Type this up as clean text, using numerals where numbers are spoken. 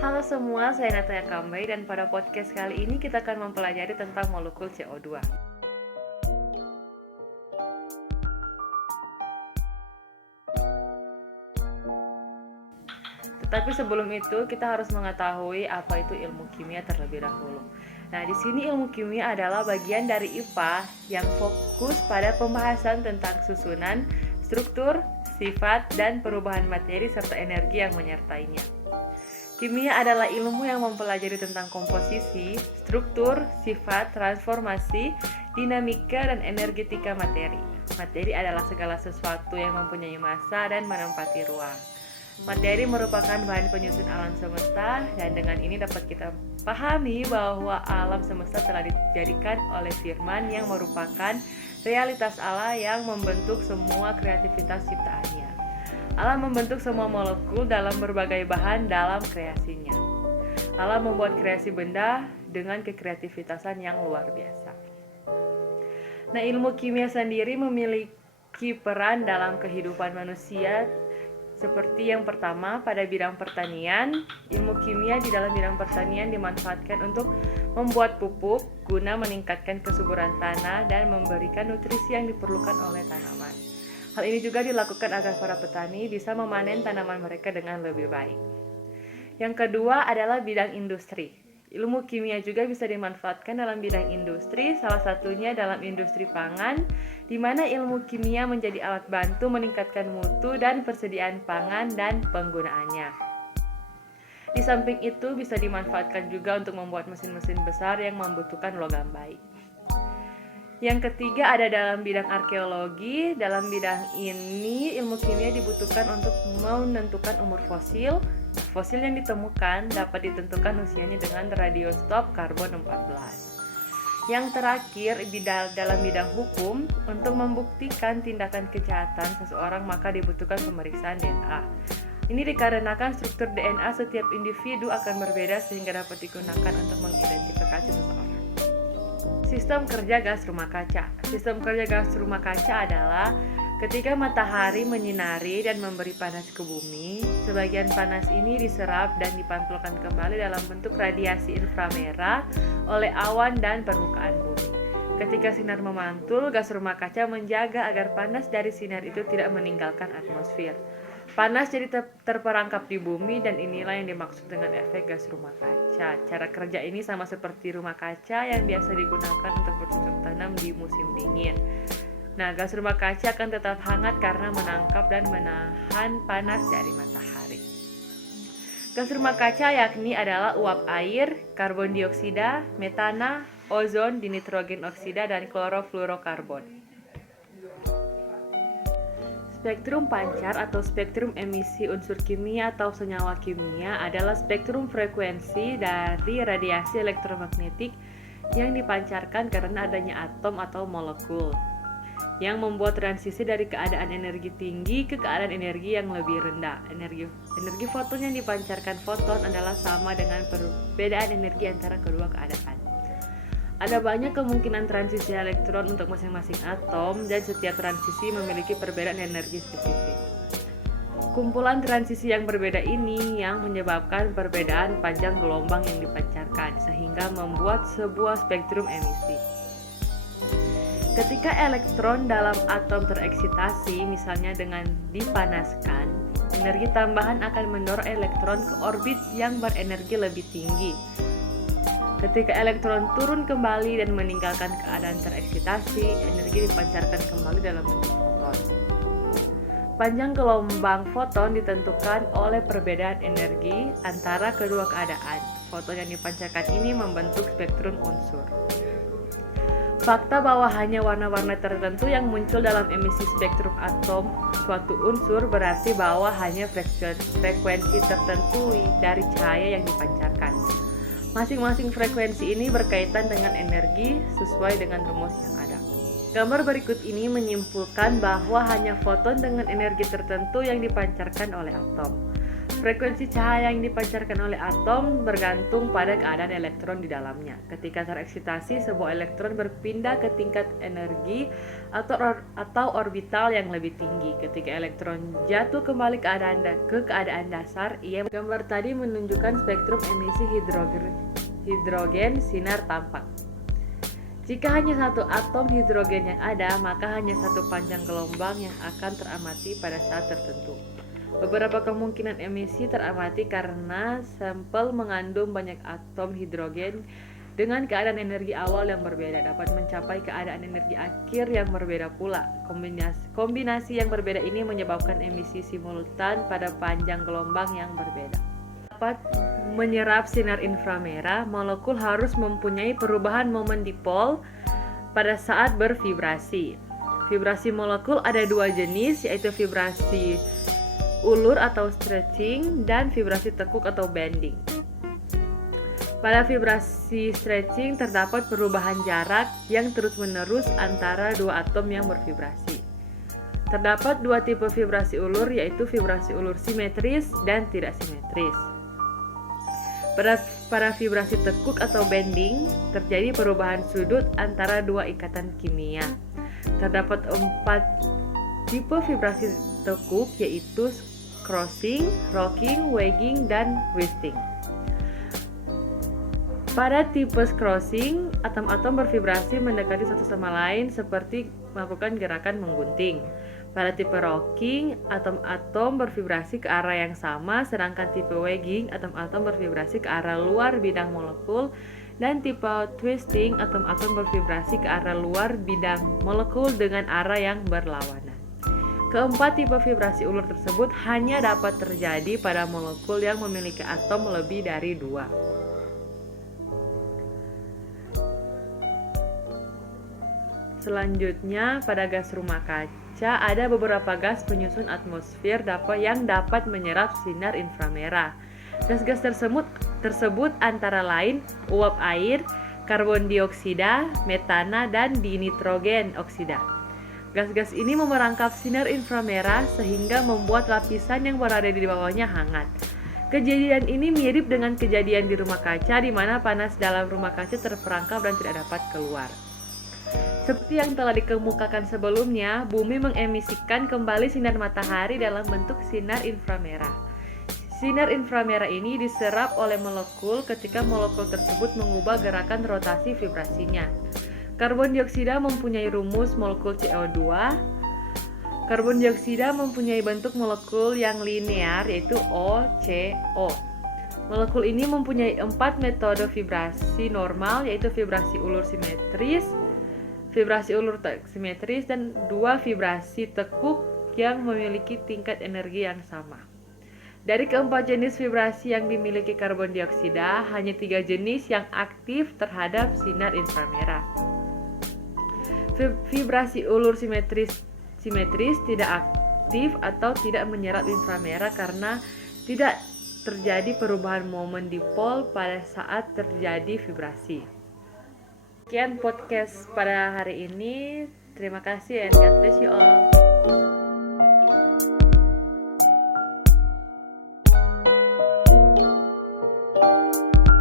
Halo semua, saya Nataya Kambai dan pada podcast kali ini kita akan mempelajari tentang molekul CO2. Tetapi sebelum itu kita harus mengetahui apa itu ilmu kimia terlebih dahulu. Nah, di sini ilmu kimia adalah bagian dari IPA yang fokus pada pembahasan tentang susunan, struktur, sifat, dan perubahan materi serta energi yang menyertainya. Kimia adalah ilmu yang mempelajari tentang komposisi, struktur, sifat, transformasi, dinamika, dan energetika materi. Materi adalah segala sesuatu yang mempunyai massa dan menempati ruang. Materi merupakan bahan penyusun alam semesta, dan dengan ini dapat kita pahami bahwa alam semesta telah dijadikan oleh firman yang merupakan realitas Allah yang membentuk semua kreativitas ciptaannya. Allah membentuk semua molekul dalam berbagai bahan dalam kreasinya. Allah membuat kreasi benda dengan kekreativitasan yang luar biasa. Nah, ilmu kimia sendiri memiliki peran dalam kehidupan manusia. Seperti yang pertama, pada bidang pertanian, ilmu kimia di dalam bidang pertanian dimanfaatkan untuk membuat pupuk guna meningkatkan kesuburan tanah dan memberikan nutrisi yang diperlukan oleh tanaman. Hal ini juga dilakukan agar para petani bisa memanen tanaman mereka dengan lebih baik. Yang kedua adalah bidang industri. Ilmu kimia juga bisa dimanfaatkan dalam bidang industri, salah satunya dalam industri pangan, di mana ilmu kimia menjadi alat bantu meningkatkan mutu dan persediaan pangan dan penggunaannya. Di samping itu bisa dimanfaatkan juga untuk membuat mesin-mesin besar yang membutuhkan logam baik. Yang ketiga ada dalam bidang arkeologi. Dalam bidang ini ilmu kimia dibutuhkan untuk menentukan umur fosil. Fosil yang ditemukan dapat ditentukan usianya dengan radiostop karbon 14. Yang terakhir dalam bidang hukum, untuk membuktikan tindakan kejahatan seseorang maka dibutuhkan pemeriksaan DNA. Ini dikarenakan struktur DNA setiap individu akan berbeda sehingga dapat digunakan untuk mengidentifikasi seseorang. Sistem kerja gas rumah kaca. Sistem kerja gas rumah kaca adalah ketika matahari menyinari dan memberi panas ke bumi, sebagian panas ini diserap dan dipantulkan kembali dalam bentuk radiasi inframerah oleh awan dan permukaan bumi. Ketika sinar memantul, gas rumah kaca menjaga agar panas dari sinar itu tidak meninggalkan atmosfer. Panas jadi terperangkap di bumi, dan inilah yang dimaksud dengan efek gas rumah kaca. Cara kerja ini sama seperti rumah kaca yang biasa digunakan untuk bercocok tanam di musim dingin. Nah, gas rumah kaca akan tetap hangat karena menangkap dan menahan panas dari matahari. Gas rumah kaca yakni adalah uap air, karbon dioksida, metana, ozon, dinitrogen oksida, dan klorofluorokarbon. Spektrum pancar atau spektrum emisi unsur kimia atau senyawa kimia adalah spektrum frekuensi dari radiasi elektromagnetik yang dipancarkan karena adanya atom atau molekul, yang membuat transisi dari keadaan energi tinggi ke keadaan energi yang lebih rendah. Energi foton yang dipancarkan foton adalah sama dengan perbedaan energi antara kedua keadaan. Ada banyak kemungkinan transisi elektron untuk masing-masing atom, dan setiap transisi memiliki perbedaan energi spesifik. Kumpulan transisi yang berbeda ini yang menyebabkan perbedaan panjang gelombang yang dipancarkan, sehingga membuat sebuah spektrum emisi. Ketika elektron dalam atom tereksitasi, misalnya dengan dipanaskan, energi tambahan akan mendorong elektron ke orbit yang berenergi lebih tinggi. Ketika elektron turun kembali dan meninggalkan keadaan tereksitasi, energi dipancarkan kembali dalam bentuk foton. Panjang gelombang foton ditentukan oleh perbedaan energi antara kedua keadaan. Foton yang dipancarkan ini membentuk spektrum unsur. Fakta bahwa hanya warna-warna tertentu yang muncul dalam emisi spektrum atom suatu unsur berarti bahwa hanya frekuensi tertentu dari cahaya yang dipancarkan. Masing-masing frekuensi ini berkaitan dengan energi sesuai dengan rumus yang ada. Gambar berikut ini menyimpulkan bahwa hanya foton dengan energi tertentu yang dipancarkan oleh atom. Frekuensi cahaya yang dipancarkan oleh atom bergantung pada keadaan elektron di dalamnya. Ketika tereksitasi, sebuah elektron berpindah ke tingkat energi atau orbital yang lebih tinggi. Ketika elektron jatuh kembali ke keadaan dasar, gambar tadi menunjukkan spektrum emisi hidrogen sinar tampak. Jika hanya satu atom hidrogen yang ada, maka hanya satu panjang gelombang yang akan teramati pada saat tertentu. Beberapa kemungkinan emisi teramati karena sampel mengandung banyak atom hidrogen dengan keadaan energi awal yang berbeda dapat mencapai keadaan energi akhir yang berbeda pula. Kombinasi yang berbeda ini menyebabkan emisi simultan pada panjang gelombang yang berbeda. Dapat menyerap sinar inframerah, molekul harus mempunyai perubahan momen dipol pada saat bervibrasi. Vibrasi molekul ada dua jenis, yaitu vibrasi ulur atau stretching dan vibrasi tekuk atau bending. Pada vibrasi stretching terdapat perubahan jarak yang terus-menerus antara dua atom yang bervibrasi. Terdapat dua tipe vibrasi ulur, yaitu vibrasi ulur simetris dan tidak simetris. Pada vibrasi tekuk atau bending terjadi perubahan sudut antara dua ikatan kimia. Terdapat 4 tipe vibrasi tekuk, yaitu crossing, rocking, wagging, dan twisting. Pada tipe crossing, atom-atom bervibrasi mendekati satu sama lain seperti melakukan gerakan menggunting. Pada tipe rocking, atom-atom bervibrasi ke arah yang sama, sedangkan tipe wagging, atom-atom bervibrasi ke arah luar bidang molekul, dan tipe twisting, atom-atom bervibrasi ke arah luar bidang molekul dengan arah yang berlawanan. Keempat tipe vibrasi ulur tersebut hanya dapat terjadi pada molekul yang memiliki atom lebih dari 2. Selanjutnya, pada gas rumah kaca ada beberapa gas penyusun atmosfer yang dapat menyerap sinar inframerah. Gas-gas tersebut antara lain uap air, karbon dioksida, metana, dan dinitrogen oksida. Gas-gas ini memerangkap sinar inframerah sehingga membuat lapisan yang berada di bawahnya hangat. Kejadian ini mirip dengan kejadian di rumah kaca, di mana panas dalam rumah kaca terperangkap dan tidak dapat keluar. Seperti yang telah dikemukakan sebelumnya, bumi mengemisikan kembali sinar matahari dalam bentuk sinar inframerah. Sinar inframerah ini diserap oleh molekul ketika molekul tersebut mengubah gerakan rotasi vibrasinya. Karbon dioksida mempunyai rumus molekul CO2. Karbon dioksida mempunyai bentuk molekul yang linear, yaitu OCO. Molekul ini mempunyai 4 metode vibrasi normal, yaitu vibrasi ulur simetris, vibrasi ulur tak simetris, dan 2 vibrasi tekuk yang memiliki tingkat energi yang sama. Dari keempat jenis vibrasi yang dimiliki karbon dioksida, hanya 3 jenis yang aktif terhadap sinar inframerah. Vibrasi ulur simetris tidak aktif atau tidak menyerap inframerah karena tidak terjadi perubahan momen dipol pada saat terjadi vibrasi. Sekian podcast pada hari ini. Terima kasih and God bless you all.